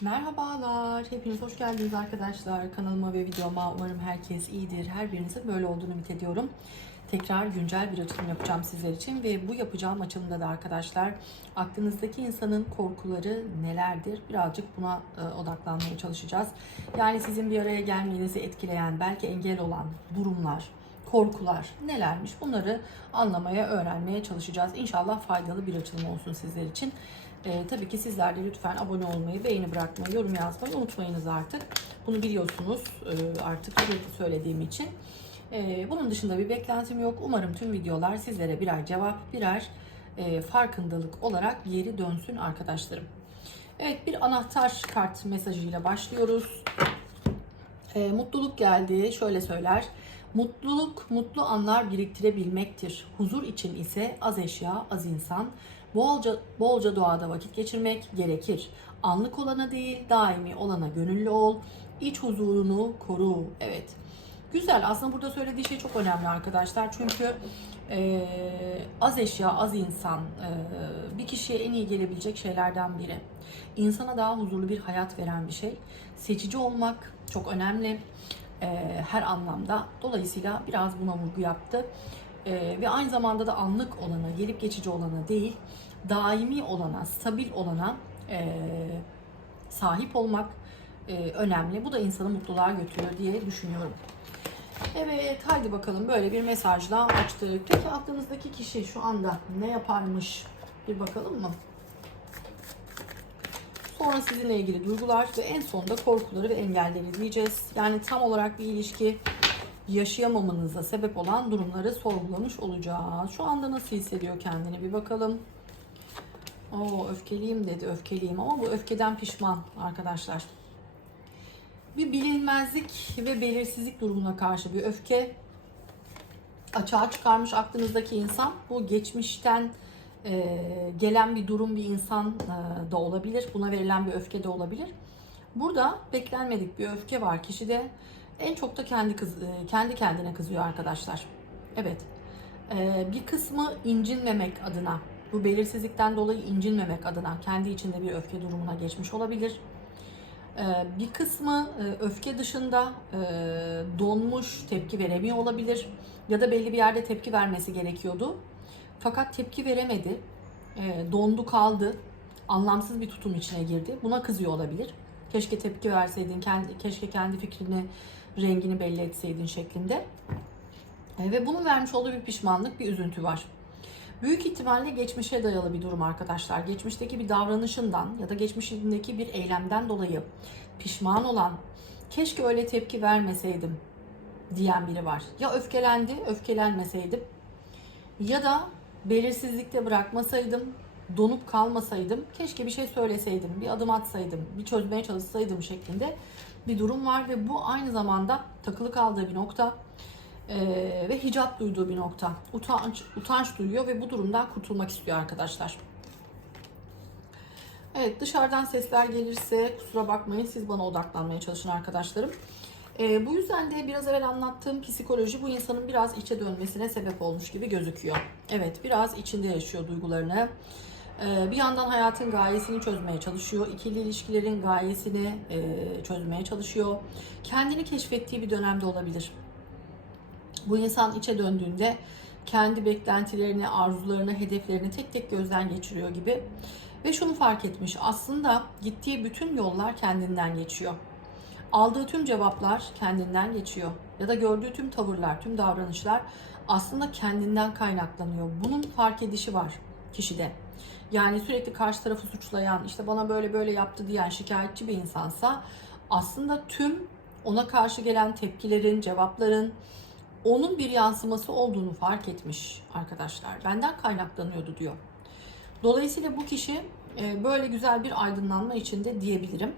Merhabalar, hepiniz hoş geldiniz arkadaşlar. Kanalıma ve videoma umarım herkes iyidir. Her birinizin böyle olduğunu ümit ediyorum. Tekrar güncel bir açılım yapacağım sizler için ve bu yapacağım açılımda da arkadaşlar aklınızdaki insanın korkuları nelerdir? Birazcık buna e, odaklanmaya çalışacağız. Yani sizin bir araya gelmenizi etkileyen, belki engel olan durumlar, korkular nelermiş? Bunları anlamaya, öğrenmeye çalışacağız. İnşallah faydalı bir açılım olsun sizler için. Ee, tabii ki sizler de lütfen abone olmayı, beğeni bırakmayı, yorum yazmayı unutmayınız artık. Bunu biliyorsunuz e, artık sürekli söylediğim için. Ee, bunun dışında bir beklentim yok. Umarım tüm videolar sizlere birer cevap, birer e, farkındalık olarak geri dönsün arkadaşlarım. Evet bir anahtar kart mesajıyla başlıyoruz. E, mutluluk geldi. Şöyle söyler. Mutluluk mutlu anlar biriktirebilmektir. Huzur için ise az eşya, az insan. Bolca, bolca doğada vakit geçirmek gerekir. Anlık olana değil, daimi olana gönüllü ol. İç huzurunu koru. Evet. Güzel. Aslında burada söylediği şey çok önemli arkadaşlar. Çünkü e, az eşya, az insan e, bir kişiye en iyi gelebilecek şeylerden biri. İnsana daha huzurlu bir hayat veren bir şey. Seçici olmak çok önemli e, her anlamda. Dolayısıyla biraz buna vurgu yaptı. E, ve aynı zamanda da anlık olana, gelip geçici olana değil, daimi olana, stabil olana e, sahip olmak e, önemli. Bu da insanı mutluluğa götürüyor diye düşünüyorum. Evet, haydi bakalım böyle bir mesajla açtık. Peki aklınızdaki kişi şu anda ne yaparmış? Bir bakalım mı? Sonra sizinle ilgili duygular ve en sonunda korkuları ve engelleri diyeceğiz. Yani tam olarak bir ilişki yaşayamamanıza sebep olan durumları sorgulamış olacağız. Şu anda nasıl hissediyor kendini bir bakalım. Oo öfkeliyim dedi, öfkeliyim ama bu öfkeden pişman arkadaşlar. Bir bilinmezlik ve belirsizlik durumuna karşı bir öfke açığa çıkarmış aklınızdaki insan. Bu geçmişten e, gelen bir durum bir insan e, da olabilir. Buna verilen bir öfke de olabilir. Burada beklenmedik bir öfke var kişide. En çok da kendi kız, e, kendi kendine kızıyor arkadaşlar. Evet. E, bir kısmı incinmemek adına, bu belirsizlikten dolayı incinmemek adına kendi içinde bir öfke durumuna geçmiş olabilir. E, bir kısmı öfke dışında donmuş, tepki veremiyor olabilir. Ya da belli bir yerde tepki vermesi gerekiyordu. Fakat tepki veremedi. Dondu kaldı. Anlamsız bir tutum içine girdi. Buna kızıyor olabilir. Keşke tepki verseydin, kendi, keşke kendi fikrini, rengini belli etseydin şeklinde. E, ve bunun vermiş olduğu bir pişmanlık, bir üzüntü var. Büyük ihtimalle geçmişe dayalı bir durum arkadaşlar. Geçmişteki bir davranışından ya da geçmişindeki bir eylemden dolayı pişman olan, keşke öyle tepki vermeseydim diyen biri var. Ya öfkelendi, öfkelenmeseydim ya da belirsizlikte bırakmasaydım, donup kalmasaydım, keşke bir şey söyleseydim, bir adım atsaydım, bir çözmeye çalışsaydım şeklinde bir durum var ve bu aynı zamanda takılı kaldığı bir nokta ee, ve hicap duyduğu bir nokta. Utanç, utanç duyuyor ve bu durumdan kurtulmak istiyor arkadaşlar. Evet dışarıdan sesler gelirse kusura bakmayın siz bana odaklanmaya çalışın arkadaşlarım. Ee, bu yüzden de biraz evvel anlattığım psikoloji bu insanın biraz içe dönmesine sebep olmuş gibi gözüküyor. Evet biraz içinde yaşıyor duygularını. Ee, bir yandan hayatın gayesini çözmeye çalışıyor. İkili ilişkilerin gayesini e, çözmeye çalışıyor. Kendini keşfettiği bir dönemde olabilir. Bu insan içe döndüğünde kendi beklentilerini, arzularını, hedeflerini tek tek gözden geçiriyor gibi. Ve şunu fark etmiş. Aslında gittiği bütün yollar kendinden geçiyor. Aldığı tüm cevaplar kendinden geçiyor. Ya da gördüğü tüm tavırlar, tüm davranışlar aslında kendinden kaynaklanıyor. Bunun fark edişi var kişide. Yani sürekli karşı tarafı suçlayan, işte bana böyle böyle yaptı diyen şikayetçi bir insansa aslında tüm ona karşı gelen tepkilerin, cevapların onun bir yansıması olduğunu fark etmiş arkadaşlar. Benden kaynaklanıyordu diyor. Dolayısıyla bu kişi e, böyle güzel bir aydınlanma içinde diyebilirim.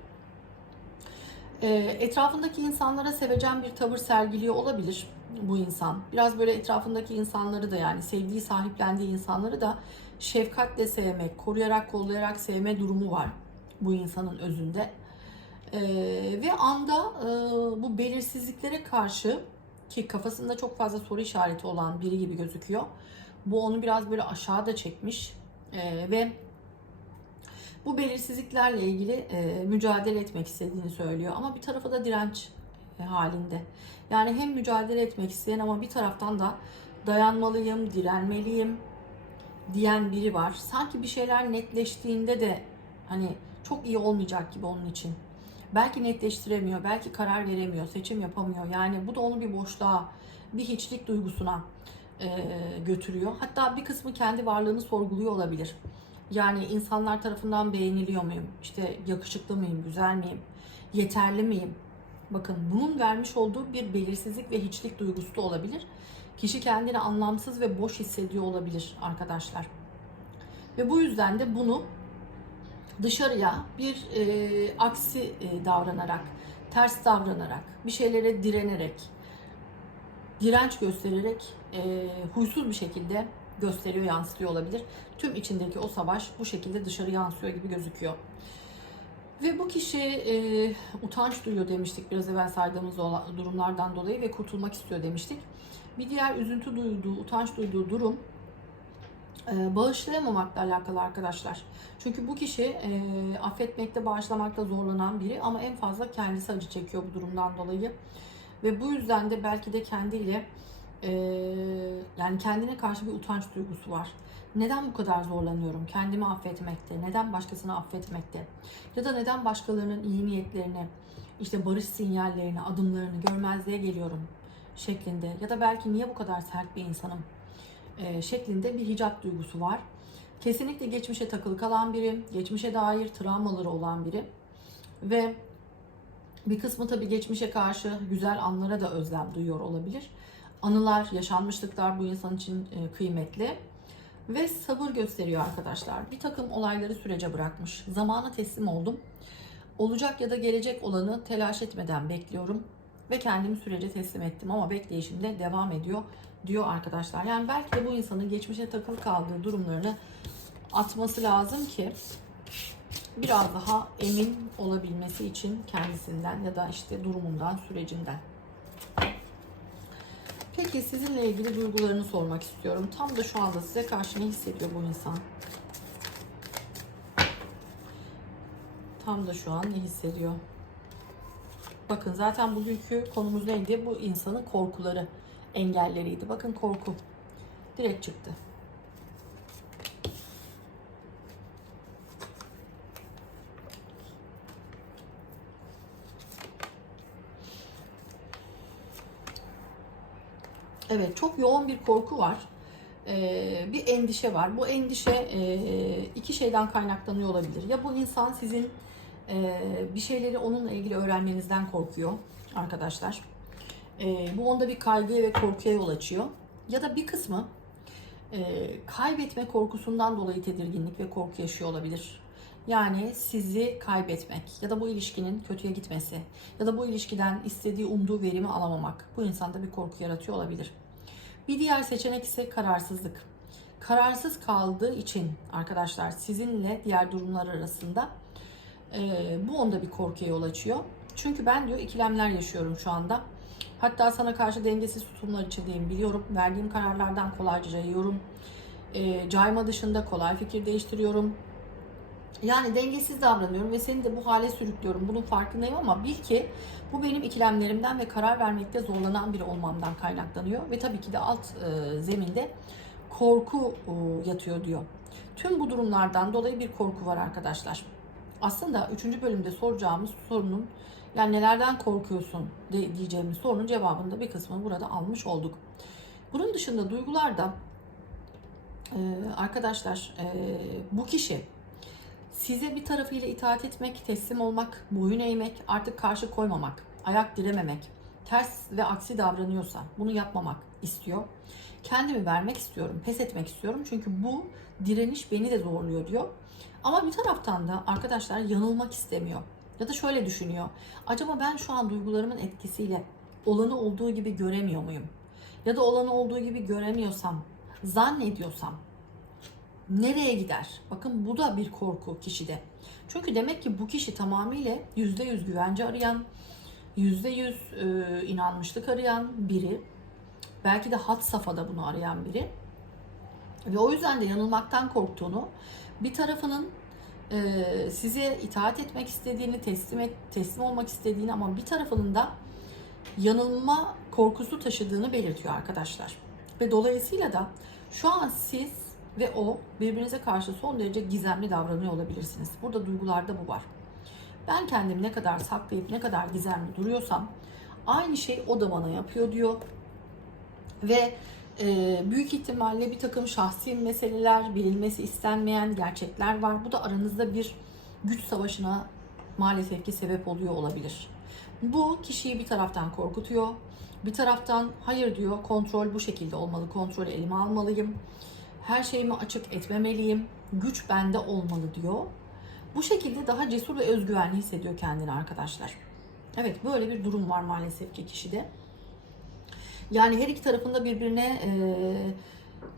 E, etrafındaki insanlara sevecen bir tavır sergiliyor olabilir bu insan. Biraz böyle etrafındaki insanları da yani sevdiği, sahiplendiği insanları da şefkatle sevmek, koruyarak, kollayarak sevme durumu var bu insanın özünde. E, ve anda bu belirsizliklere karşı ki kafasında çok fazla soru işareti olan biri gibi gözüküyor. Bu onu biraz böyle aşağıda çekmiş ee, ve Bu belirsizliklerle ilgili e, mücadele etmek istediğini söylüyor ama bir tarafa da direnç e, halinde. Yani hem mücadele etmek isteyen ama bir taraftan da dayanmalıyım, direnmeliyim diyen biri var. Sanki bir şeyler netleştiğinde de hani çok iyi olmayacak gibi onun için. Belki netleştiremiyor, belki karar veremiyor, seçim yapamıyor. Yani bu da onu bir boşluğa, bir hiçlik duygusuna e, götürüyor. Hatta bir kısmı kendi varlığını sorguluyor olabilir. Yani insanlar tarafından beğeniliyor muyum? İşte yakışıklı mıyım, güzel miyim, yeterli miyim? Bakın bunun vermiş olduğu bir belirsizlik ve hiçlik duygusu da olabilir. Kişi kendini anlamsız ve boş hissediyor olabilir arkadaşlar. Ve bu yüzden de bunu dışarıya bir e, aksi e, davranarak, ters davranarak, bir şeylere direnerek, direnç göstererek, e, huysuz bir şekilde gösteriyor, yansıtıyor olabilir. Tüm içindeki o savaş bu şekilde dışarı yansıyor gibi gözüküyor. Ve bu kişi e, utanç duyuyor demiştik biraz evvel saydığımız ola- durumlardan dolayı ve kurtulmak istiyor demiştik. Bir diğer üzüntü duyduğu, utanç duyduğu durum e, bağışlayamamakla alakalı arkadaşlar. Çünkü bu kişi e, affetmekte, bağışlamakta zorlanan biri ama en fazla kendisi acı çekiyor bu durumdan dolayı. Ve bu yüzden de belki de kendiyle e, yani kendine karşı bir utanç duygusu var. Neden bu kadar zorlanıyorum kendimi affetmekte? Neden başkasını affetmekte? Ya da neden başkalarının iyi niyetlerini, işte barış sinyallerini, adımlarını görmezliğe geliyorum şeklinde ya da belki niye bu kadar sert bir insanım e, şeklinde bir hicap duygusu var. Kesinlikle geçmişe takılı kalan biri, geçmişe dair travmaları olan biri ve bir kısmı tabii geçmişe karşı güzel anlara da özlem duyuyor olabilir. Anılar, yaşanmışlıklar bu insan için e, kıymetli ve sabır gösteriyor arkadaşlar. Bir takım olayları sürece bırakmış. Zamana teslim oldum. Olacak ya da gelecek olanı telaş etmeden bekliyorum ve kendimi sürece teslim ettim ama bekleyişim de devam ediyor diyor arkadaşlar. Yani belki de bu insanın geçmişe takılı kaldığı durumlarını atması lazım ki biraz daha emin olabilmesi için kendisinden ya da işte durumundan, sürecinden. Peki sizinle ilgili duygularını sormak istiyorum. Tam da şu anda size karşı ne hissediyor bu insan? Tam da şu an ne hissediyor? Bakın zaten bugünkü konumuz neydi? Bu insanın korkuları, engelleriydi. Bakın korku direkt çıktı. Evet, çok yoğun bir korku var. Ee, bir endişe var. Bu endişe e, iki şeyden kaynaklanıyor olabilir. Ya bu insan sizin e, bir şeyleri onunla ilgili öğrenmenizden korkuyor arkadaşlar. E, bu onda bir kaygıya ve korkuya yol açıyor. Ya da bir kısmı e, kaybetme korkusundan dolayı tedirginlik ve korku yaşıyor olabilir. Yani sizi kaybetmek ya da bu ilişkinin kötüye gitmesi ya da bu ilişkiden istediği umduğu verimi alamamak bu insanda bir korku yaratıyor olabilir. Bir diğer seçenek ise kararsızlık. Kararsız kaldığı için arkadaşlar sizinle diğer durumlar arasında e, bu onda bir korkuya yol açıyor. Çünkü ben diyor ikilemler yaşıyorum şu anda. Hatta sana karşı dengesiz tutumlar içindeyim biliyorum. Verdiğim kararlardan kolayca cayıyorum. E, cayma dışında kolay fikir değiştiriyorum. Yani dengesiz davranıyorum ve seni de bu hale sürüklüyorum. Bunun farkındayım ama bil ki bu benim ikilemlerimden ve karar vermekte zorlanan biri olmamdan kaynaklanıyor. Ve tabii ki de alt e, zeminde korku e, yatıyor diyor. Tüm bu durumlardan dolayı bir korku var arkadaşlar. Aslında 3. bölümde soracağımız sorunun yani nelerden korkuyorsun diyeceğimiz sorunun cevabını da bir kısmını burada almış olduk. Bunun dışında duygularda e, arkadaşlar e, bu kişi size bir tarafıyla itaat etmek, teslim olmak, boyun eğmek, artık karşı koymamak, ayak dirememek, ters ve aksi davranıyorsa bunu yapmamak istiyor. Kendimi vermek istiyorum, pes etmek istiyorum çünkü bu direniş beni de zorluyor diyor. Ama bir taraftan da arkadaşlar yanılmak istemiyor. Ya da şöyle düşünüyor. Acaba ben şu an duygularımın etkisiyle olanı olduğu gibi göremiyor muyum? Ya da olanı olduğu gibi göremiyorsam, zannediyorsam nereye gider? Bakın bu da bir korku kişide. Çünkü demek ki bu kişi tamamıyla %100 güvence arayan, %100 e, inanmışlık arayan biri. Belki de hat safhada bunu arayan biri. Ve o yüzden de yanılmaktan korktuğunu, bir tarafının e, size itaat etmek istediğini, teslim et, teslim olmak istediğini ama bir tarafının da yanılma korkusu taşıdığını belirtiyor arkadaşlar. Ve dolayısıyla da şu an siz ve o birbirinize karşı son derece gizemli davranıyor olabilirsiniz. Burada duygularda bu var. Ben kendimi ne kadar saklayıp ne kadar gizemli duruyorsam aynı şey o da bana yapıyor diyor. Ve e, büyük ihtimalle bir takım şahsi meseleler, bilinmesi istenmeyen gerçekler var. Bu da aranızda bir güç savaşına maalesef ki sebep oluyor olabilir. Bu kişiyi bir taraftan korkutuyor. Bir taraftan hayır diyor kontrol bu şekilde olmalı. Kontrolü elime almalıyım. Her şeyimi açık etmemeliyim. Güç bende olmalı diyor. Bu şekilde daha cesur ve özgüvenli hissediyor kendini arkadaşlar. Evet böyle bir durum var maalesef ki kişide. Yani her iki tarafında birbirine e,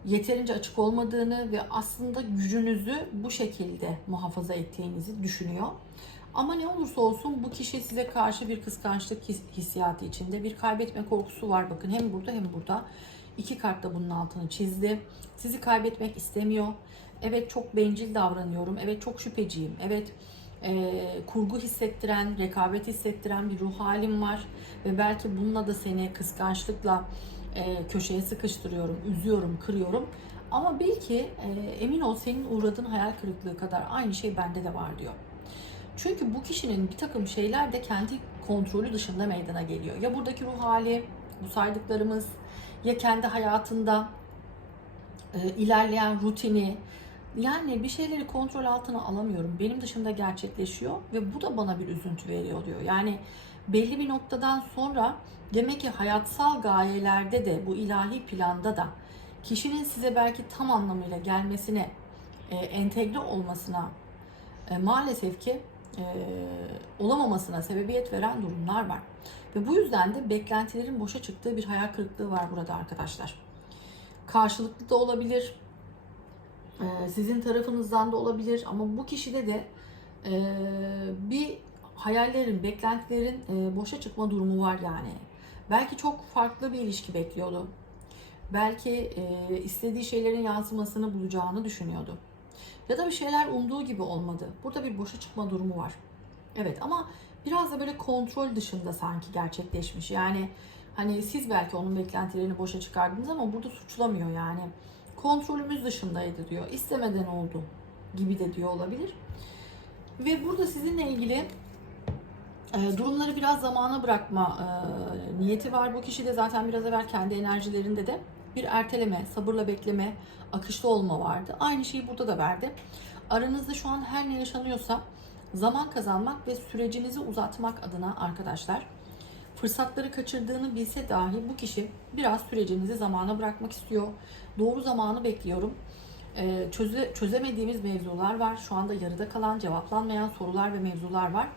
yeterince açık olmadığını ve aslında gücünüzü bu şekilde muhafaza ettiğinizi düşünüyor. Ama ne olursa olsun bu kişi size karşı bir kıskançlık his- hissiyatı içinde bir kaybetme korkusu var. Bakın hem burada hem burada. İki kart da bunun altını çizdi. Sizi kaybetmek istemiyor. Evet çok bencil davranıyorum. Evet çok şüpheciyim. Evet e, kurgu hissettiren, rekabet hissettiren bir ruh halim var. Ve belki bununla da seni kıskançlıkla e, köşeye sıkıştırıyorum, üzüyorum, kırıyorum. Ama bil ki e, emin ol senin uğradığın hayal kırıklığı kadar aynı şey bende de var diyor. Çünkü bu kişinin bir takım şeyler de kendi kontrolü dışında meydana geliyor. Ya buradaki ruh hali, bu saydıklarımız, ya kendi hayatında e, ilerleyen rutini, yani bir şeyleri kontrol altına alamıyorum. Benim dışında gerçekleşiyor ve bu da bana bir üzüntü veriyor diyor. Yani belli bir noktadan sonra demek ki hayatsal gayelerde de bu ilahi planda da kişinin size belki tam anlamıyla gelmesine, e, entegre olmasına e, maalesef ki e, olamamasına sebebiyet veren durumlar var. Ve bu yüzden de beklentilerin boşa çıktığı bir hayal kırıklığı var burada arkadaşlar. Karşılıklı da olabilir, e, sizin tarafınızdan da olabilir ama bu kişide de e, bir hayallerin, beklentilerin e, boşa çıkma durumu var yani. Belki çok farklı bir ilişki bekliyordu. Belki istediği şeylerin yansımasını bulacağını düşünüyordu. Ya da bir şeyler umduğu gibi olmadı. Burada bir boşa çıkma durumu var. Evet ama biraz da böyle kontrol dışında sanki gerçekleşmiş. Yani hani siz belki onun beklentilerini boşa çıkardınız ama burada suçlamıyor yani. Kontrolümüz dışındaydı diyor. İstemeden oldu gibi de diyor olabilir. Ve burada sizinle ilgili e, durumları biraz zamana bırakma e, niyeti var. Bu kişi de zaten biraz evvel kendi enerjilerinde de bir erteleme, sabırla bekleme, akışlı olma vardı. Aynı şeyi burada da verdi. Aranızda şu an her ne yaşanıyorsa zaman kazanmak ve sürecinizi uzatmak adına arkadaşlar fırsatları kaçırdığını bilse dahi bu kişi biraz sürecinizi zamana bırakmak istiyor. Doğru zamanı bekliyorum. Ee, çöze, çözemediğimiz mevzular var. Şu anda yarıda kalan, cevaplanmayan sorular ve mevzular var.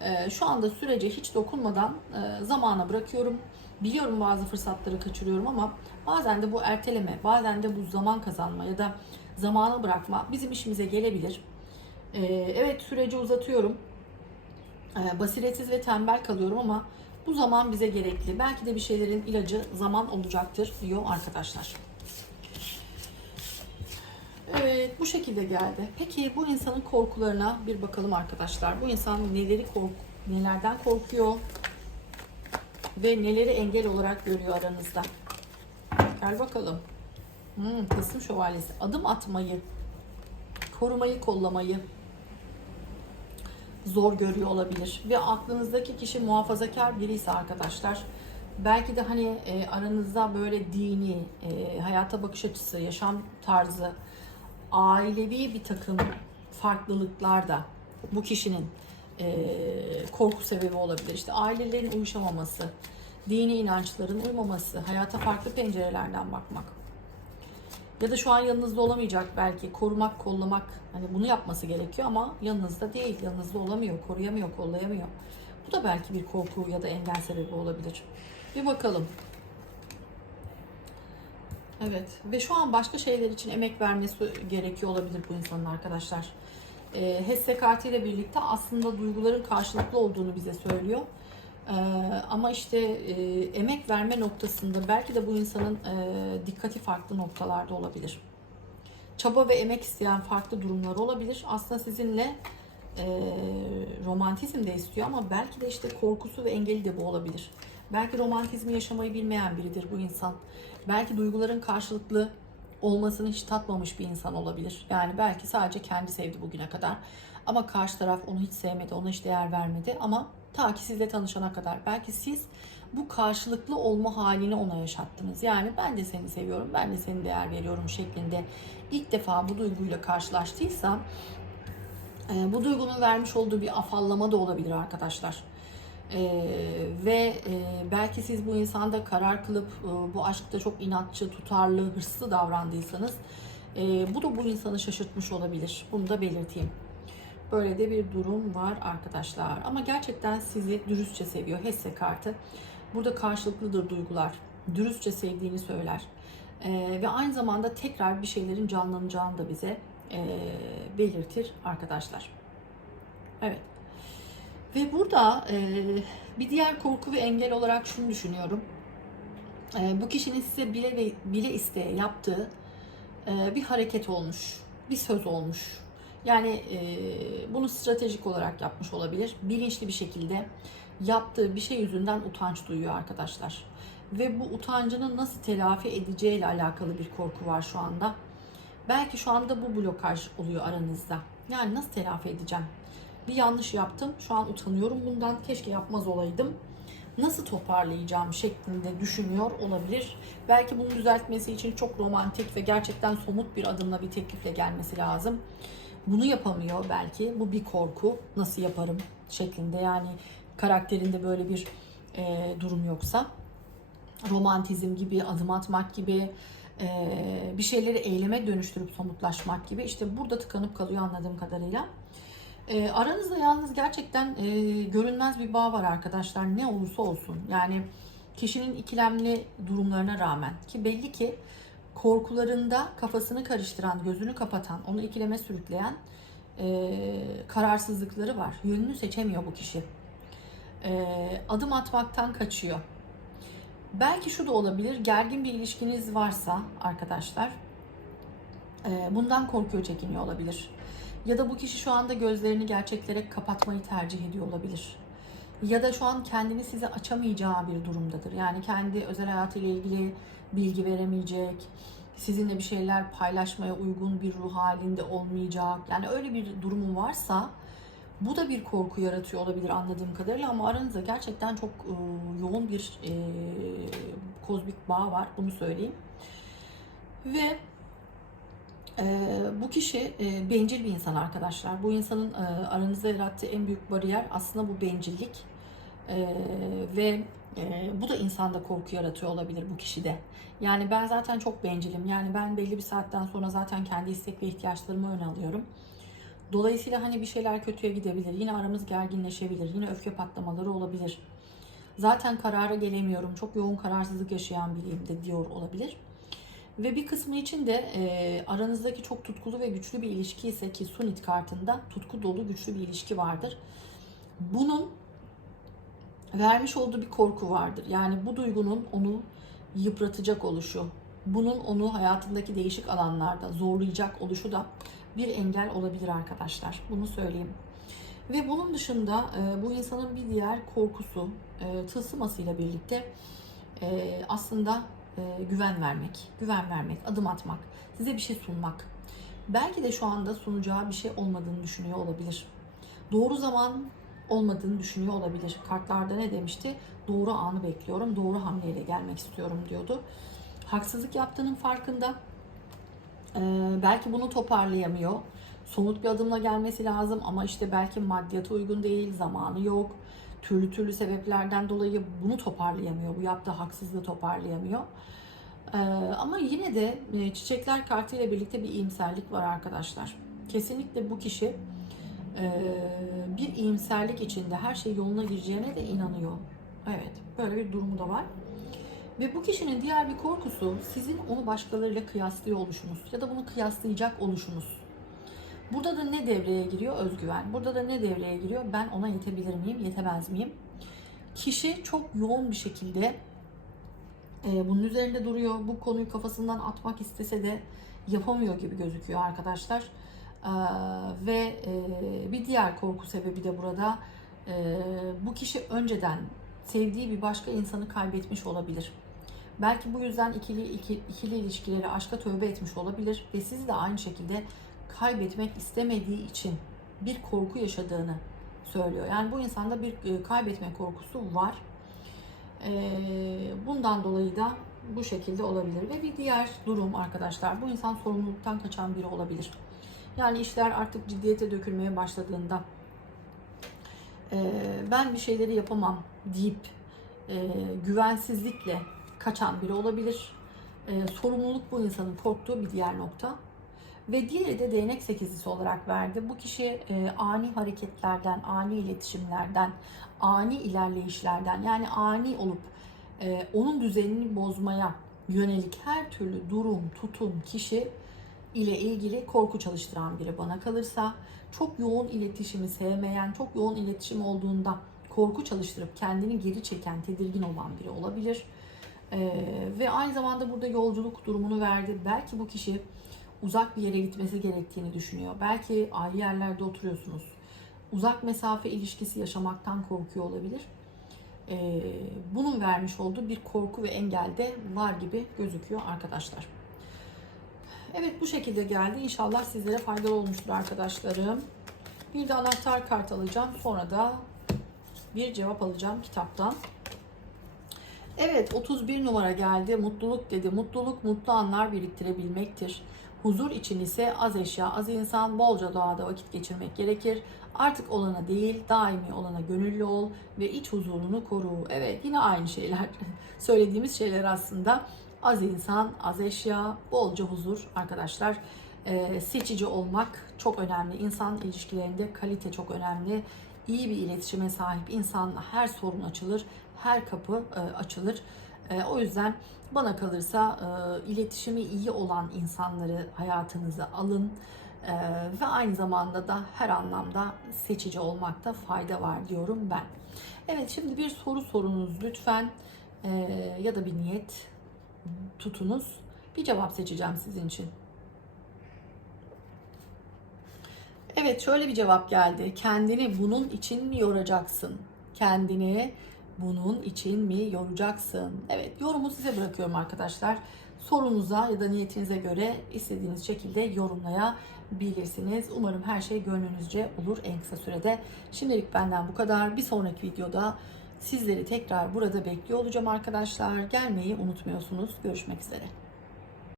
Ee, şu anda sürece hiç dokunmadan e, zamana bırakıyorum. Biliyorum bazı fırsatları kaçırıyorum ama bazen de bu erteleme, bazen de bu zaman kazanma ya da zamanı bırakma bizim işimize gelebilir. Ee, evet süreci uzatıyorum. Ee, basiretsiz ve tembel kalıyorum ama bu zaman bize gerekli. Belki de bir şeylerin ilacı zaman olacaktır diyor arkadaşlar. Evet bu şekilde geldi. Peki bu insanın korkularına bir bakalım arkadaşlar. Bu insan neleri kork nelerden korkuyor ve neleri engel olarak görüyor aranızda. Gel bakalım. Hmm, kısım şövalyesi. Adım atmayı, korumayı, kollamayı zor görüyor olabilir. Ve aklınızdaki kişi muhafazakar biriyse arkadaşlar belki de hani e, aranızda böyle dini, e, hayata bakış açısı, yaşam tarzı, ailevi bir takım farklılıklar da bu kişinin e, korku sebebi olabilir. İşte ailelerin uyuşamaması, dini inançların uymaması, hayata farklı pencerelerden bakmak. Ya da şu an yanınızda olamayacak belki korumak, kollamak hani bunu yapması gerekiyor ama yanınızda değil, yanınızda olamıyor, koruyamıyor, kollayamıyor. Bu da belki bir korku ya da engel sebebi olabilir. Bir bakalım. Evet ve şu an başka şeyler için emek vermesi gerekiyor olabilir bu insanın arkadaşlar. E, Hesse kartıyla birlikte aslında duyguların karşılıklı olduğunu bize söylüyor. E, ama işte e, emek verme noktasında belki de bu insanın e, dikkati farklı noktalarda olabilir. çaba ve emek isteyen farklı durumlar olabilir. Aslında sizinle e, romantizm de istiyor ama belki de işte korkusu ve engeli de bu olabilir. Belki romantizmi yaşamayı bilmeyen biridir bu insan. Belki duyguların karşılıklı olmasını hiç tatmamış bir insan olabilir. Yani belki sadece kendi sevdi bugüne kadar. Ama karşı taraf onu hiç sevmedi, ona hiç değer vermedi. Ama ta ki sizle tanışana kadar. Belki siz bu karşılıklı olma halini ona yaşattınız. Yani ben de seni seviyorum, ben de seni değer veriyorum şeklinde ilk defa bu duyguyla karşılaştıysa e, bu duygunun vermiş olduğu bir afallama da olabilir arkadaşlar. E, ve e, belki siz bu insanda karar kılıp e, bu aşkta çok inatçı, tutarlı, hırslı davrandıysanız e, bu da bu insanı şaşırtmış olabilir. Bunu da belirteyim. Böyle de bir durum var arkadaşlar. Ama gerçekten sizi dürüstçe seviyor. Hesse kartı. Burada karşılıklıdır duygular. Dürüstçe sevdiğini söyler. Ee, ve aynı zamanda tekrar bir şeylerin canlanacağını da bize e, belirtir arkadaşlar. Evet. Ve burada e, bir diğer korku ve engel olarak şunu düşünüyorum. E, bu kişinin size bile bile isteye yaptığı e, bir hareket olmuş, bir söz olmuş. Yani e, bunu stratejik olarak yapmış olabilir. Bilinçli bir şekilde yaptığı bir şey yüzünden utanç duyuyor arkadaşlar. Ve bu utancını nasıl telafi edeceği ile alakalı bir korku var şu anda. Belki şu anda bu blokaj oluyor aranızda. Yani nasıl telafi edeceğim? Bir yanlış yaptım. Şu an utanıyorum bundan. Keşke yapmaz olaydım. Nasıl toparlayacağım şeklinde düşünüyor olabilir. Belki bunu düzeltmesi için çok romantik ve gerçekten somut bir adımla bir teklifle gelmesi lazım. Bunu yapamıyor belki. Bu bir korku. Nasıl yaparım şeklinde. Yani karakterinde böyle bir e, durum yoksa romantizm gibi, adım atmak gibi, e, bir şeyleri eyleme dönüştürüp somutlaşmak gibi işte burada tıkanıp kalıyor anladığım kadarıyla. E, aranızda yalnız gerçekten e, görünmez bir bağ var arkadaşlar ne olursa olsun. Yani kişinin ikilemli durumlarına rağmen ki belli ki korkularında kafasını karıştıran, gözünü kapatan, onu ikileme sürükleyen e, kararsızlıkları var. Yönünü seçemiyor bu kişi. E, adım atmaktan kaçıyor. Belki şu da olabilir, gergin bir ilişkiniz varsa arkadaşlar, e, bundan korkuyor, çekiniyor olabilir. Ya da bu kişi şu anda gözlerini gerçeklere kapatmayı tercih ediyor olabilir. Ya da şu an kendini size açamayacağı bir durumdadır. Yani kendi özel hayatıyla ilgili bilgi veremeyecek, sizinle bir şeyler paylaşmaya uygun bir ruh halinde olmayacak. Yani öyle bir durumun varsa bu da bir korku yaratıyor olabilir anladığım kadarıyla ama aranızda gerçekten çok e, yoğun bir e, kozmik bağ var bunu söyleyeyim. Ve e, bu kişi e, bencil bir insan arkadaşlar. Bu insanın e, aranızda yarattığı en büyük bariyer aslında bu bencillik. E, ve e, bu da insanda korku yaratıyor olabilir bu kişide. Yani ben zaten çok bencilim. Yani ben belli bir saatten sonra zaten kendi istek ve ihtiyaçlarımı öne alıyorum. Dolayısıyla hani bir şeyler kötüye gidebilir. Yine aramız gerginleşebilir. Yine öfke patlamaları olabilir. Zaten karara gelemiyorum. Çok yoğun kararsızlık yaşayan biriyim de diyor olabilir. Ve bir kısmı için de e, aranızdaki çok tutkulu ve güçlü bir ilişki ise ki Sunit kartında tutku dolu güçlü bir ilişki vardır. Bunun vermiş olduğu bir korku vardır. Yani bu duygunun onu yıpratacak oluşu, bunun onu hayatındaki değişik alanlarda zorlayacak oluşu da bir engel olabilir arkadaşlar. Bunu söyleyeyim. Ve bunun dışında e, bu insanın bir diğer korkusu, e, tılsımasıyla birlikte e, aslında güven vermek, güven vermek, adım atmak, size bir şey sunmak. Belki de şu anda sunacağı bir şey olmadığını düşünüyor olabilir. Doğru zaman olmadığını düşünüyor olabilir. Kartlarda ne demişti? Doğru anı bekliyorum, doğru hamleyle gelmek istiyorum diyordu. Haksızlık yaptığının farkında. Ee, belki bunu toparlayamıyor. Somut bir adımla gelmesi lazım ama işte belki maddiyata uygun değil, zamanı yok. Türlü türlü sebeplerden dolayı bunu toparlayamıyor. Bu yaptığı haksızlığı toparlayamıyor. Ee, ama yine de e, çiçekler kartıyla birlikte bir iyimserlik var arkadaşlar. Kesinlikle bu kişi bir iyimserlik içinde her şey yoluna gireceğine de inanıyor. Evet, böyle bir durumu da var. Ve bu kişinin diğer bir korkusu sizin onu başkalarıyla kıyaslıyor oluşunuz ya da bunu kıyaslayacak oluşunuz. Burada da ne devreye giriyor? Özgüven. Burada da ne devreye giriyor? Ben ona yetebilir miyim, yetemez miyim? Kişi çok yoğun bir şekilde bunun üzerinde duruyor. Bu konuyu kafasından atmak istese de yapamıyor gibi gözüküyor arkadaşlar. Ee, ve e, bir diğer korku sebebi de burada e, bu kişi önceden sevdiği bir başka insanı kaybetmiş olabilir. Belki bu yüzden ikili iki- ikili ilişkileri aşka tövbe etmiş olabilir ve siz de aynı şekilde kaybetmek istemediği için bir korku yaşadığını söylüyor. Yani bu insanda bir e, kaybetme korkusu var. Bundan dolayı da bu şekilde olabilir. Ve bir diğer durum arkadaşlar bu insan sorumluluktan kaçan biri olabilir. Yani işler artık ciddiyete dökülmeye başladığında e, ben bir şeyleri yapamam deyip e, güvensizlikle kaçan biri olabilir. E, sorumluluk bu insanın korktuğu bir diğer nokta. Ve diğeri de değnek sekizlisi olarak verdi. Bu kişi e, ani hareketlerden, ani iletişimlerden, ani ilerleyişlerden yani ani olup e, onun düzenini bozmaya yönelik her türlü durum, tutum, kişi ile ilgili korku çalıştıran biri bana kalırsa çok yoğun iletişimi sevmeyen, çok yoğun iletişim olduğunda korku çalıştırıp kendini geri çeken, tedirgin olan biri olabilir. Ee, ve aynı zamanda burada yolculuk durumunu verdi. Belki bu kişi uzak bir yere gitmesi gerektiğini düşünüyor. Belki ayrı yerlerde oturuyorsunuz. Uzak mesafe ilişkisi yaşamaktan korkuyor olabilir. Ee, bunun vermiş olduğu bir korku ve engel de var gibi gözüküyor arkadaşlar. Evet bu şekilde geldi. İnşallah sizlere faydalı olmuştur arkadaşlarım. Bir de anahtar kart alacağım. Sonra da bir cevap alacağım kitaptan. Evet 31 numara geldi. Mutluluk dedi. Mutluluk mutlu anlar biriktirebilmektir. Huzur için ise az eşya, az insan, bolca doğada vakit geçirmek gerekir. Artık olana değil, daimi olana gönüllü ol ve iç huzurunu koru. Evet yine aynı şeyler. Söylediğimiz şeyler aslında. Az insan, az eşya, bolca huzur arkadaşlar. Ee, seçici olmak çok önemli. İnsan ilişkilerinde kalite çok önemli. İyi bir iletişime sahip insanla her sorun açılır, her kapı e, açılır. E, o yüzden bana kalırsa e, iletişimi iyi olan insanları hayatınıza alın E, ve aynı zamanda da her anlamda seçici olmakta fayda var diyorum ben. Evet şimdi bir soru sorunuz lütfen E, ya da bir niyet tutunuz. Bir cevap seçeceğim sizin için. Evet şöyle bir cevap geldi. Kendini bunun için mi yoracaksın? Kendini bunun için mi yoracaksın? Evet yorumu size bırakıyorum arkadaşlar. Sorunuza ya da niyetinize göre istediğiniz şekilde yorumlayabilirsiniz. Umarım her şey gönlünüzce olur en kısa sürede. Şimdilik benden bu kadar. Bir sonraki videoda sizleri tekrar burada bekliyor olacağım arkadaşlar. Gelmeyi unutmuyorsunuz. Görüşmek üzere.